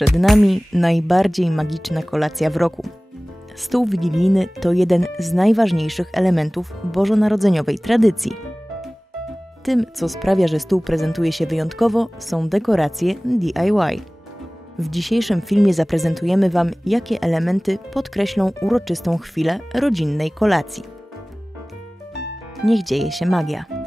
Przed nami najbardziej magiczna kolacja w roku. Stół wigilijny to jeden z najważniejszych elementów bożonarodzeniowej tradycji. Tym, co sprawia, że stół prezentuje się wyjątkowo, są dekoracje DIY. W dzisiejszym filmie zaprezentujemy Wam, jakie elementy podkreślą uroczystą chwilę rodzinnej kolacji. Niech dzieje się magia.